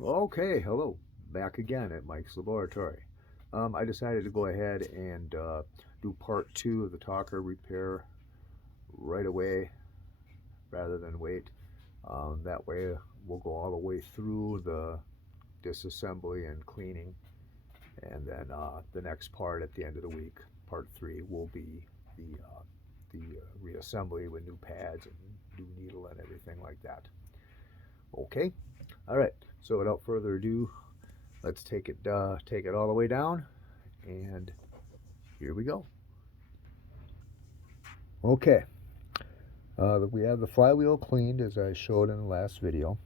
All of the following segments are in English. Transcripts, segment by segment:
Okay, hello. Back again at Mike's Laboratory. I decided to go ahead and do part two of the talker repair right away rather than wait. That way, we'll go all the way through the disassembly and cleaning, and then the next part at the end of the week, part three, will be the reassembly with new pads and new needle and everything like that. Okay, all right. So without further ado, let's take it all the way down, and here we go. Okay, we have the flywheel cleaned as I showed in the last video.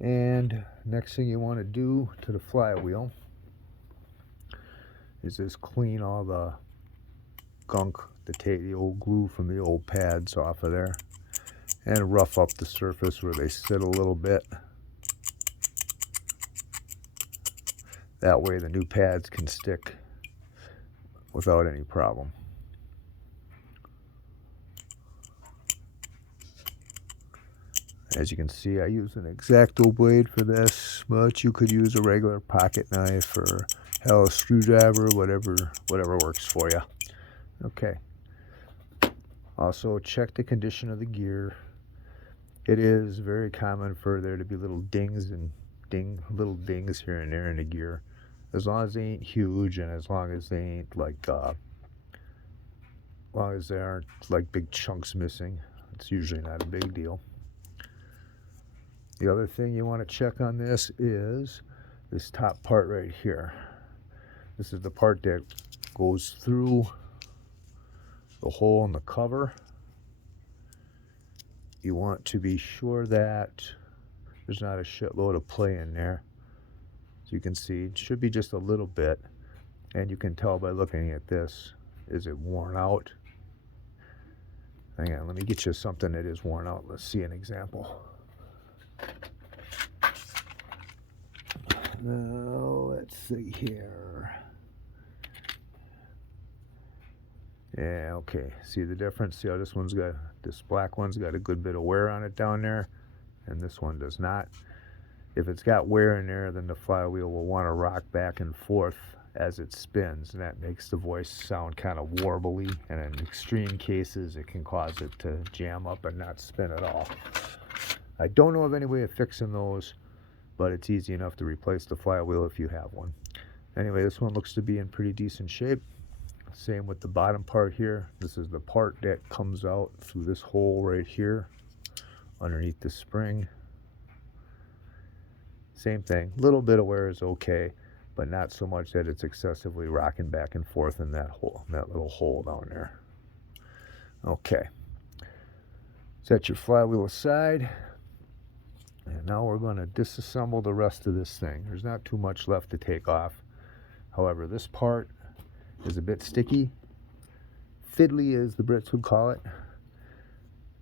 And next thing you want to do to the flywheel is just clean all the gunk, the old glue from the old pads off of there, and rough up the surface where they sit a little bit. That way the new pads can stick without any problem. As you can see, I use an X-Acto blade for this, but you could use a regular pocket knife or hell, a screwdriver, whatever works for you. Okay. Also, check the condition of the gear. It is very common for there to be little dings and little dings here and there in the gear. As long as they ain't huge, and as long as they ain't as long as they aren't like big chunks missing, it's usually not a big deal. The other thing you want to check on this is this top part right here. This is the part that goes through the hole in the cover. You want to be sure that there's not a shitload of play in there. As you can see, it should be just a little bit, and you can tell by looking at this. Is it worn out? Hang on, let me get you something that is worn out. Let's see an example. Let's see here. Yeah, okay. See the difference? See how this black one's got a good bit of wear on it down there, and this one does not. If it's got wear in there, then the flywheel will want to rock back and forth as it spins, and that makes the voice sound kind of warbly, and in extreme cases, it can cause it to jam up and not spin at all. I don't know of any way of fixing those, but it's easy enough to replace the flywheel if you have one. Anyway, this one looks to be in pretty decent shape. Same with the bottom part here. This is the part that comes out through this hole right here underneath the spring. Same thing. A little bit of wear is okay, but not so much that it's excessively rocking back and forth in that little hole down there. Okay. Set your flywheel aside. And now we're going to disassemble the rest of this thing. There's not too much left to take off. However, this part is a bit sticky. Fiddly, as the Brits would call it.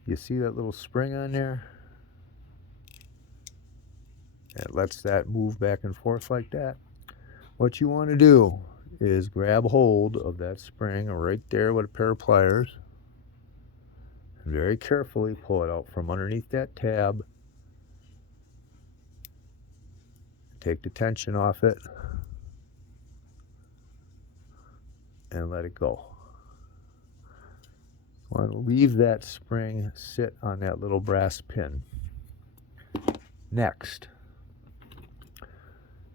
You see that little spring on there? It lets that move back and forth like that. What you want to do is grab hold of that spring right there with a pair of pliers and very carefully pull it out from underneath that tab. Take the tension off it and let it go. I want to leave that spring sit on that little brass pin. Next,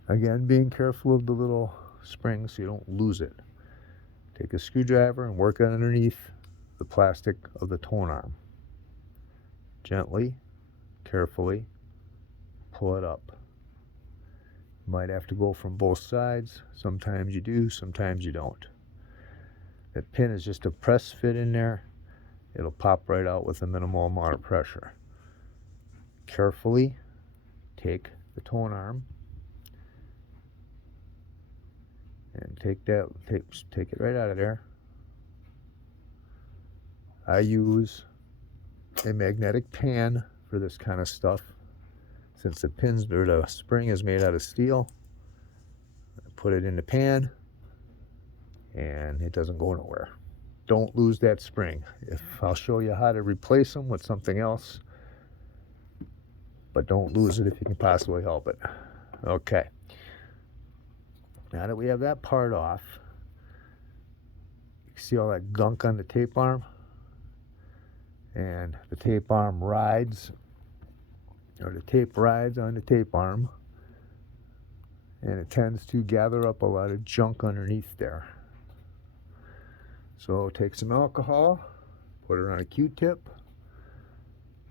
again, being careful of the little spring so you don't lose it. Take a screwdriver and work underneath the plastic of the tone arm. Gently, carefully, pull it up. You might have to go from both sides. Sometimes you do, sometimes you don't. That pin is just a press fit in there. It'll pop right out with a minimal amount of pressure. Carefully take the tone arm and take it right out of there. I use a magnetic pan for this kind of stuff. Since the spring is made out of steel, I put it in the pan and it doesn't go nowhere. Don't lose that spring. I'll show you how to replace them with something else, but don't lose it if you can possibly help it. Okay. Now that we have that part off, you see all that gunk on the tape arm? And the tape arm rides, or the tape rides on the tape arm, and it tends to gather up a lot of junk underneath there. So take some alcohol, put it on a Q-tip,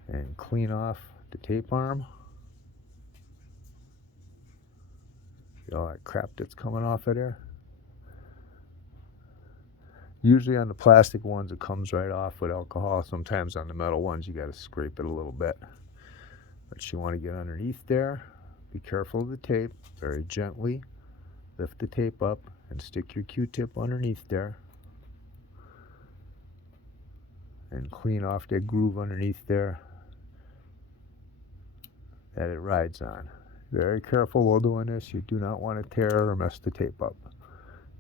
and clean off the tape arm. See all that crap that's coming off of there? Usually on the plastic ones it comes right off with alcohol. Sometimes on the metal ones you got to scrape it a little bit. But you want to get underneath there. Be careful of the tape. Very gently lift the tape up and stick your Q-tip underneath there. And clean off that groove underneath there that it rides on. Very careful while doing this. You do not want to tear or mess the tape up.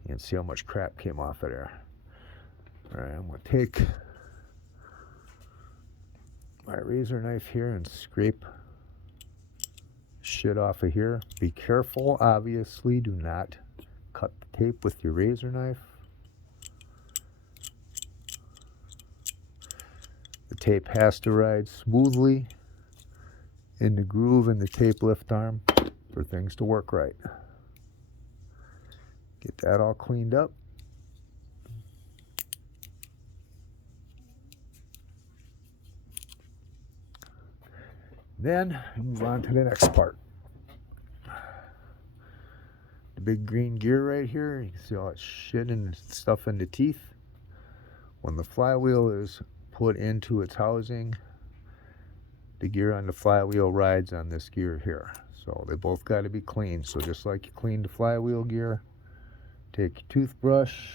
You can see how much crap came off of there. Alright, I'm going to take my razor knife here and scrape shit off of here. Be careful, obviously. Do not cut the tape with your razor knife. The tape has to ride smoothly in the groove in the tape lift arm for things to work right. Get that all cleaned up. Then move on to the next part. The big green gear right here, you can see all that shit and stuff in the teeth. When the flywheel is put into its housing, the gear on the flywheel rides on this gear here. So they both got to be clean. So just like you clean the flywheel gear, take your toothbrush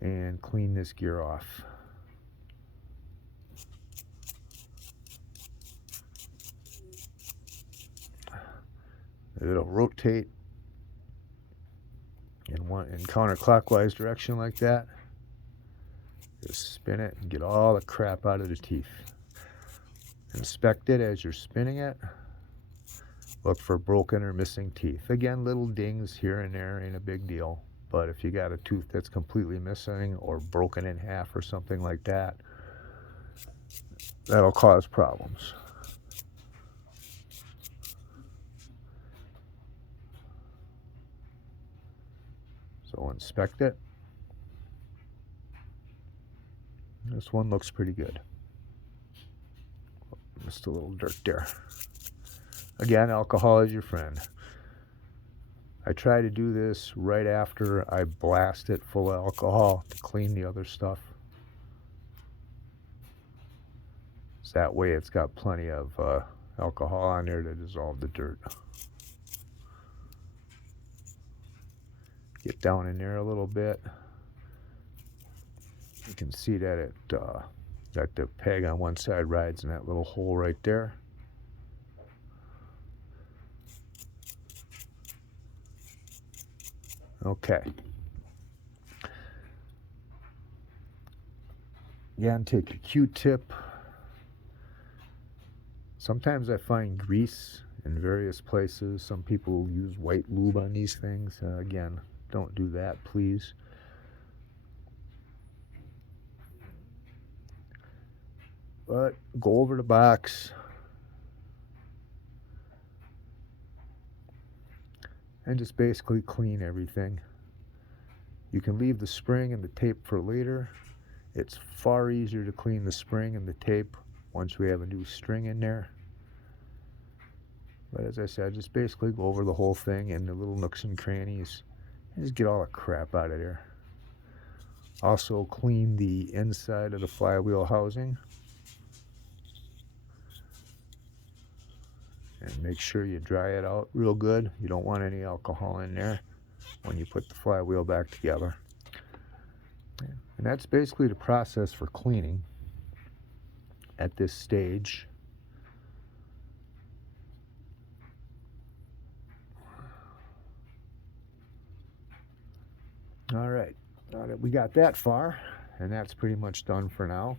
and clean this gear off. It'll rotate in counterclockwise direction like that. Just spin it and get all the crap out of the teeth. Inspect it as you're spinning it. Look for broken or missing teeth. Again, little dings here and there ain't a big deal. But if you got a tooth that's completely missing or broken in half or something like that, that'll cause problems. So inspect it. This one looks pretty good. Just a little dirt there. Again, alcohol is your friend. I try to do this right after I blast it full of alcohol to clean the other stuff. So that way it's got plenty of alcohol on there to dissolve the dirt. Get down in there a little bit. You can see that that the peg on one side rides in that little hole right there. Okay. Again, take your Q-tip. Sometimes I find grease in various places. Some people use white lube on these things. Again, don't do that, please. But go over the box and just basically clean everything. You can leave the spring and the tape for later. It's far easier to clean the spring and the tape once we have a new string in there. But as I said, just basically go over the whole thing in the little nooks and crannies and just get all the crap out of there. Also clean the inside of the flywheel housing. And make sure you dry it out real good. You don't want any alcohol in there when you put the flywheel back together. And that's basically the process for cleaning at this stage. All right, now that we got that far, and that's pretty much done for now,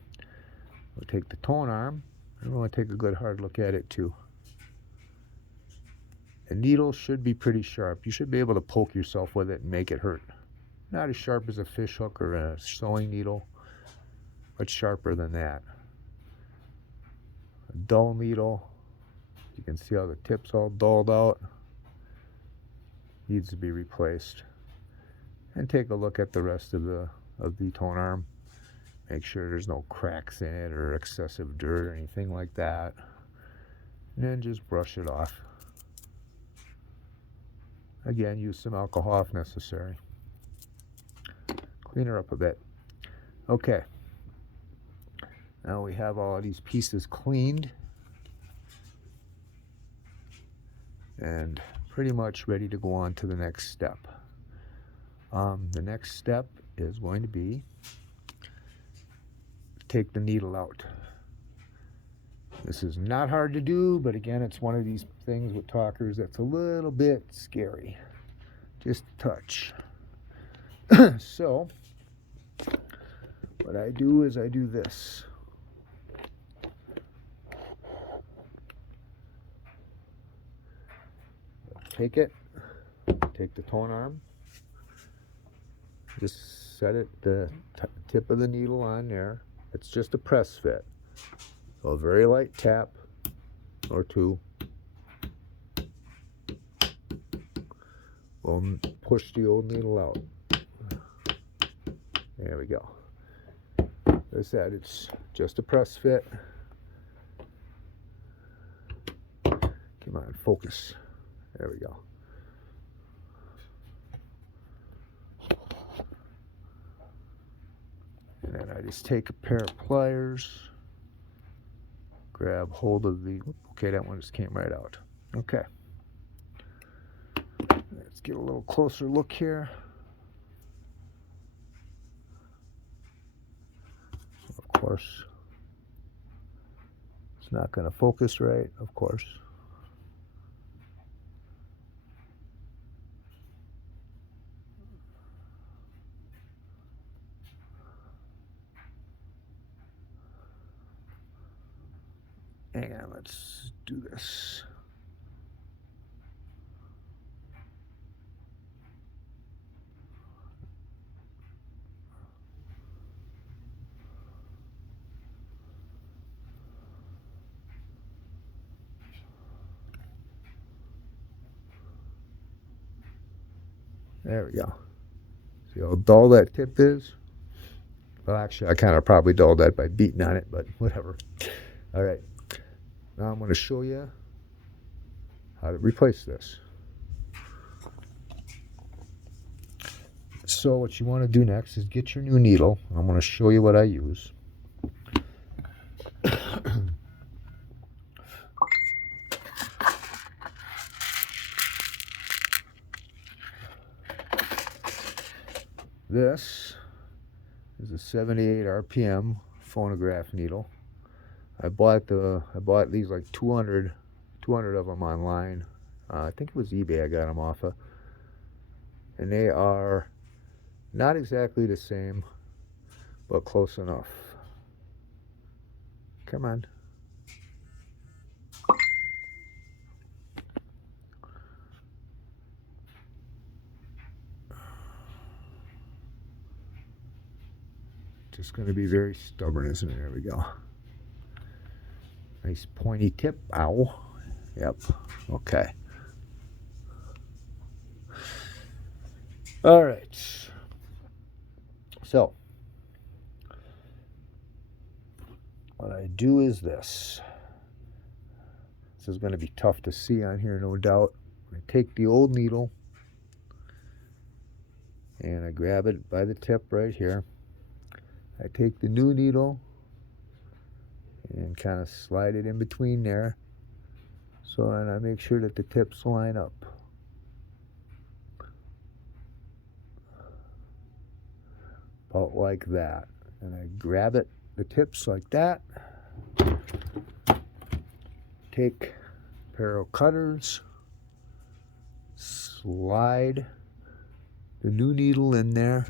We'll take the tone arm, and we'll take a good hard look at it too. The needle should be pretty sharp. You should be able to poke yourself with it and make it hurt. Not as sharp as a fish hook or a sewing needle, but sharper than that. A dull needle, you can see how the tip's all dulled out, needs to be replaced. And take a look at the rest of the tone arm. Make sure there's no cracks in it or excessive dirt or anything like that. And then just brush it off. Again, use some alcohol if necessary. Clean her up a bit. Okay. Now we have all of these pieces cleaned and pretty much ready to go on to the next step. The next step is going to be take the needle out. This is not hard to do, but again, it's one of these things with talkers that's a little bit scary. Just a touch. So, what I do is I do this. Take it, take the tone arm, just set it, the tip of the needle on there. It's just a press fit. So a very light tap or two will push the old needle out. There we go. As I said, it's just a press fit. Come on, focus. There we go. And then I just take a pair of pliers, grab hold of the, okay, that one just came right out. Okay. Let's get a little closer look here. Of course, it's not going to focus right, of course. And let's do this. There we go. See how dull that tip is? Well, actually, I kind of probably dulled that by beating on it, but whatever. All right. Now I'm going to show you how to replace this. So what you want to do next is get your new needle. I'm going to show you what I use. This is a 78 RPM phonograph needle. I bought these like 200 of them online. I think it was eBay I got them off of. And they are not exactly the same, but close enough. Come on. Just going to be very stubborn, isn't it? There we go. Nice pointy tip. Ow. Yep. Okay. All right. So, what I do is this. This is going to be tough to see on here, no doubt. I take the old needle and I grab it by the tip right here. I take the new needle and kind of slide it in between there. So, and I make sure that the tips line up. About like that. And I grab it, the tips like that. Take a pair of cutters, slide the new needle in there.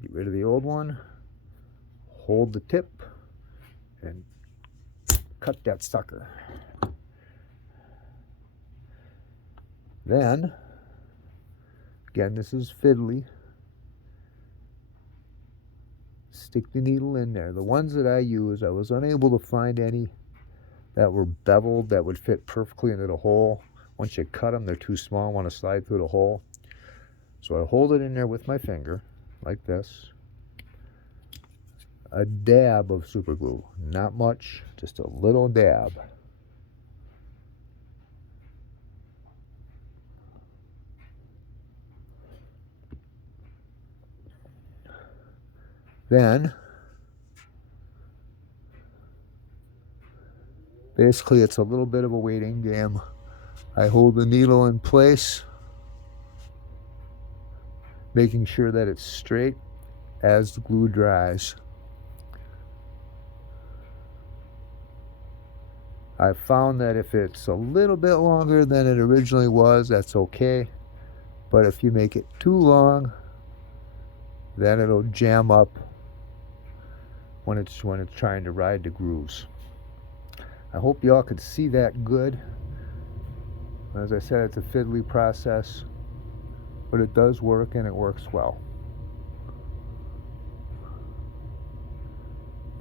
Get rid of the old one, hold the tip, and cut that sucker. Then, again, this is fiddly. Stick the needle in there. The ones that I use, I was unable to find any that were beveled that would fit perfectly into the hole. Once you cut them, they're too small, want to slide through the hole. So I hold it in there with my finger, like this. A dab of super glue, not much, just a little dab. Then, basically it's a little bit of a waiting game. I hold the needle in place, making sure that it's straight as the glue dries. I found that if it's a little bit longer than it originally was, that's okay. But if you make it too long, then it'll jam up when it's trying to ride the grooves. I hope y'all could see that good. As I said, it's a fiddly process, but it does work and it works well.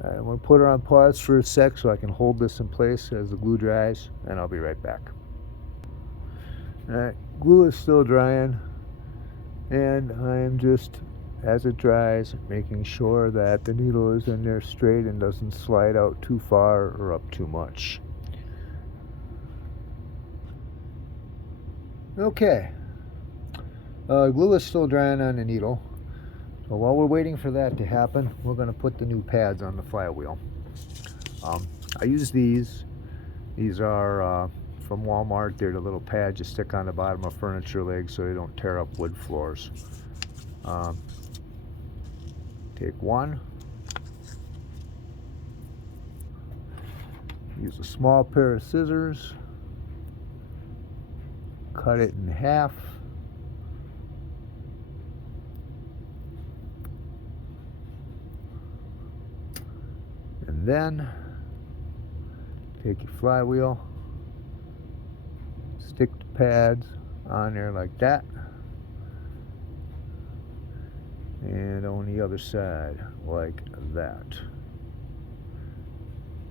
I'm going to put her on pause for a sec so I can hold this in place as the glue dries, and I'll be right back. Alright, glue is still drying, and I am just, as it dries, making sure that the needle is in there straight and doesn't slide out too far or up too much. Okay, glue is still drying on the needle. So while we're waiting for that to happen, we're going to put the new pads on the flywheel. I use these. These are from Walmart. They're the little pads you stick on the bottom of furniture legs so they don't tear up wood floors. Take one. Use a small pair of scissors. Cut it in half. And then take your flywheel, stick the pads on there like that, and on the other side like that,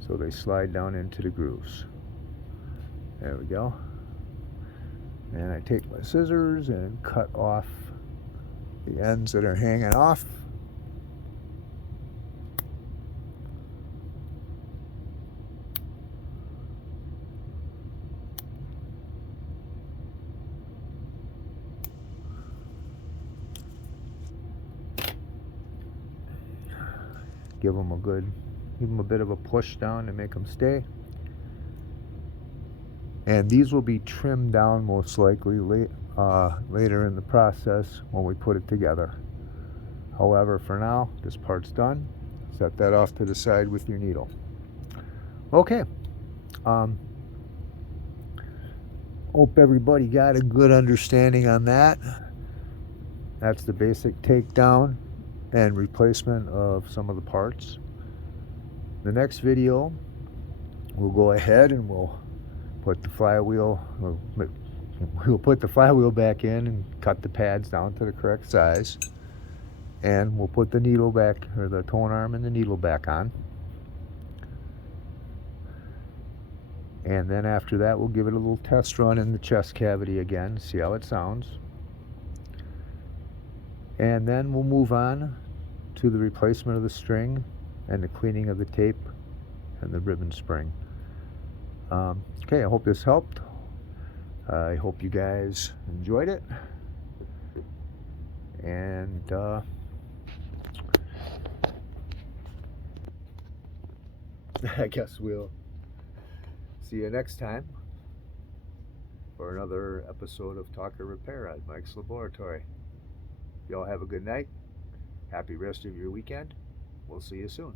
so they slide down into the grooves. There we go. And I take my scissors and cut off the ends that are hanging off. Give them a bit of a push down to make them stay. And these will be trimmed down most likely later in the process when we put it together. However, for now, this part's done. Set that off to the side with your needle. Okay. Hope everybody got a good understanding on that. That's the basic takedown and replacement of some of the parts. The next video, we'll go ahead and we'll put the flywheel back in and cut the pads down to the correct size, and we'll put the needle back, or the tone arm and the needle back on, and then after that we'll give it a little test run in the chest cavity again, see how it sounds, and then we'll move on to the replacement of the string and the cleaning of the tape and the ribbon spring. Okay, I hope this helped. I hope you guys enjoyed it, and I guess we'll see you next time for another episode of Talk or Repair at Mike's Laboratory. Y'all have a good night. Happy rest of your weekend. We'll see you soon.